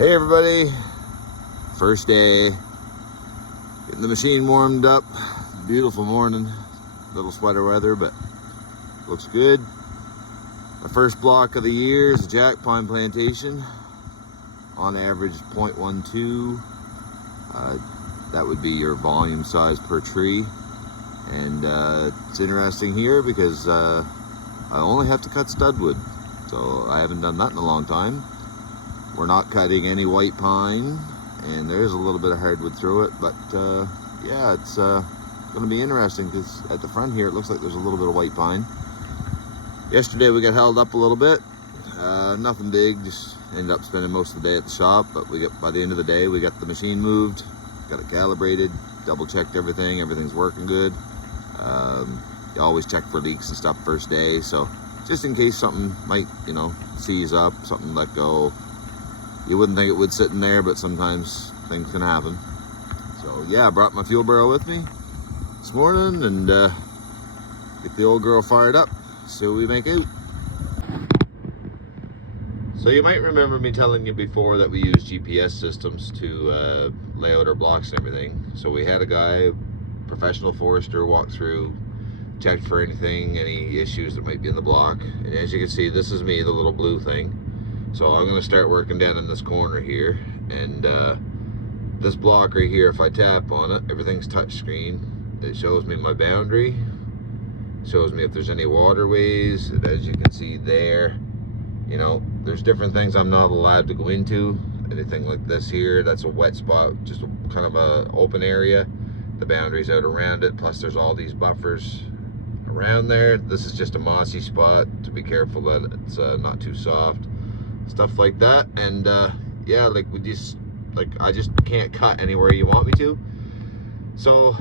Hey everybody, first day, getting the machine warmed up. Beautiful morning, little sweater weather, but looks good. The first block of the year is a jack pine plantation, on average 0.12. That would be your volume size per tree. And it's interesting here because I only have to cut studwood, so I haven't done that in a long time. We're not cutting any white pine, and there's a little bit of hardwood through it, but yeah, it's going to be interesting because at the front here it looks like there's a little bit of white pine. Yesterday we got held up a little bit, nothing big, just ended up spending most of the day at the shop, but by the end of the day we got the machine moved, got it calibrated, double checked everything's working good. You always check for leaks and stuff first day, so just in case something might, seize up, something let go. You wouldn't think it would sit in there, but sometimes things can happen. So yeah, I brought my fuel barrel with me this morning and get the old girl fired up, see what we make out. So you might remember me telling you before that we use GPS systems to lay out our blocks and everything. So we had a guy, professional forester, walk through, checked for any issues that might be in the block. And as you can see, this is me, the little blue thing. So I'm going to start working down in this corner here, and this block right here, if I tap on it, everything's touch screen. It shows me my boundary, shows me if there's any waterways, and as you can see there, there's different things I'm not allowed to go into. Anything like this here, that's a wet spot, just kind of a open area. The boundary's out around it, plus there's all these buffers around there. This is just a mossy spot, to be careful that it's not too soft. Stuff like that. And yeah, I just can't cut anywhere you want me to. So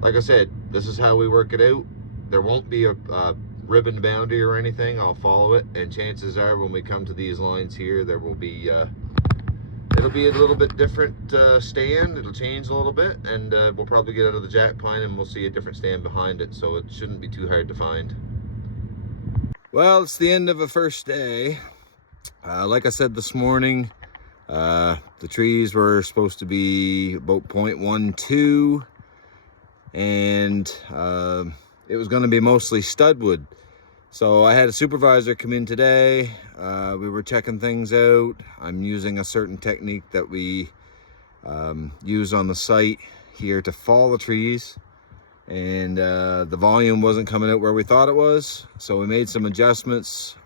like I said, this is how we work it out. There won't be a ribbon boundary or anything. I'll follow it, and chances are when we come to these lines here, there will be it'll be a little bit different stand. It'll change a little bit, and we'll probably get out of the jack pine and we'll see a different stand behind it, so it shouldn't be too hard to find. Well, it's the end of a first day. Like I said this morning, the trees were supposed to be about 0.12, and it was going to be mostly studwood. So I had a supervisor come in today. We were checking things out. I'm using a certain technique that we use on the site here to fall the trees, and the volume wasn't coming out where we thought it was, so we made some adjustments.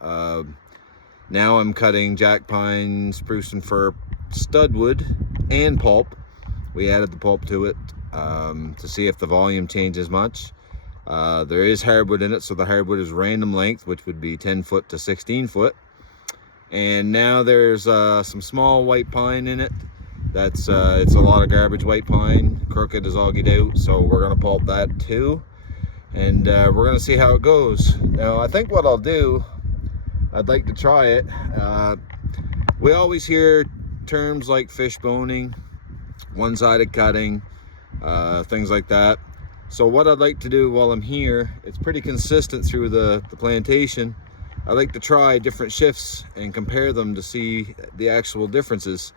Now I'm cutting jack pine, spruce and fir studwood and pulp. We added the pulp to it to see if the volume changes much. There is hardwood in it, so the hardwood is random length, which would be 10 foot to 16 foot. And now there's some small white pine in it. It's a lot of garbage white pine, crooked as all get out, so we're gonna pulp that too. And we're gonna see how it goes. Now I think what I'll do, I'd like to try it. We always hear terms like fish boning, one-sided cutting, things like that. So what I'd like to do while I'm here, it's pretty consistent through the plantation. I like to try different shifts and compare them to see the actual differences.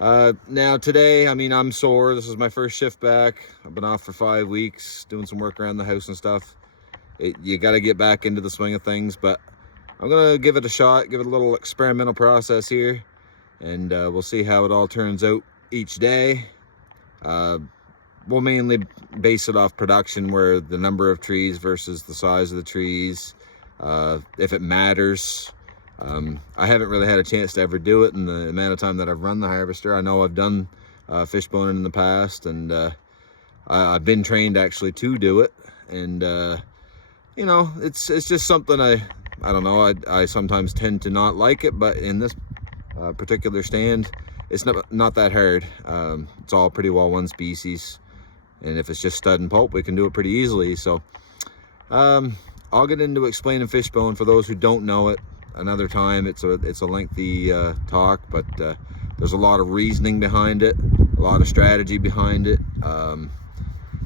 Now today, I'm sore. This is my first shift back. I've been off for 5 weeks, doing some work around the house and stuff. You got to get back into the swing of things, but I'm gonna give it a shot, give it a little experimental process here, and we'll see how it all turns out each day. We'll mainly base it off production, where the number of trees versus the size of the trees, if it matters. I haven't really had a chance to ever do it in the amount of time that I've run the harvester. I know I've done fish boning in the past, and I've been trained actually to do it, and it's just something I don't know, I sometimes tend to not like it, but in this particular stand, it's not that hard. It's all pretty well one species, and if it's just stud and pulp, we can do it pretty easily. So I'll get into explaining fishbone for those who don't know it another time. It's a lengthy talk, but there's a lot of reasoning behind it, a lot of strategy behind it.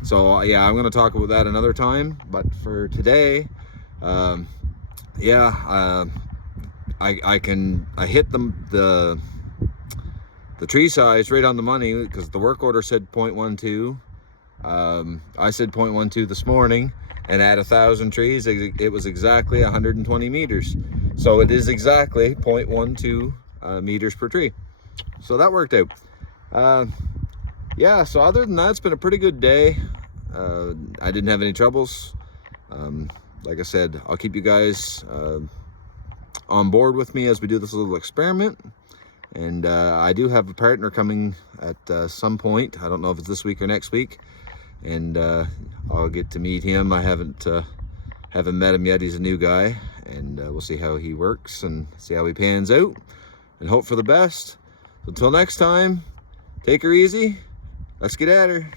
So yeah, I'm going to talk about that another time, but for today, I hit the the tree size right on the money, because the work order said 0.12. I said 0.12 this morning, and at 1,000 trees, it was exactly 120 meters. So it is exactly 0.12 meters per tree. So that worked out. Yeah, so other than that, it's been a pretty good day. I didn't have any troubles. Like I said, I'll keep you guys on board with me as we do this little experiment. And I do have a partner coming at some point. I don't know if it's this week or next week. And I'll get to meet him. I haven't met him yet. He's a new guy, and we'll see how he works and see how he pans out, and hope for the best. So until next time, take her easy. Let's get at her.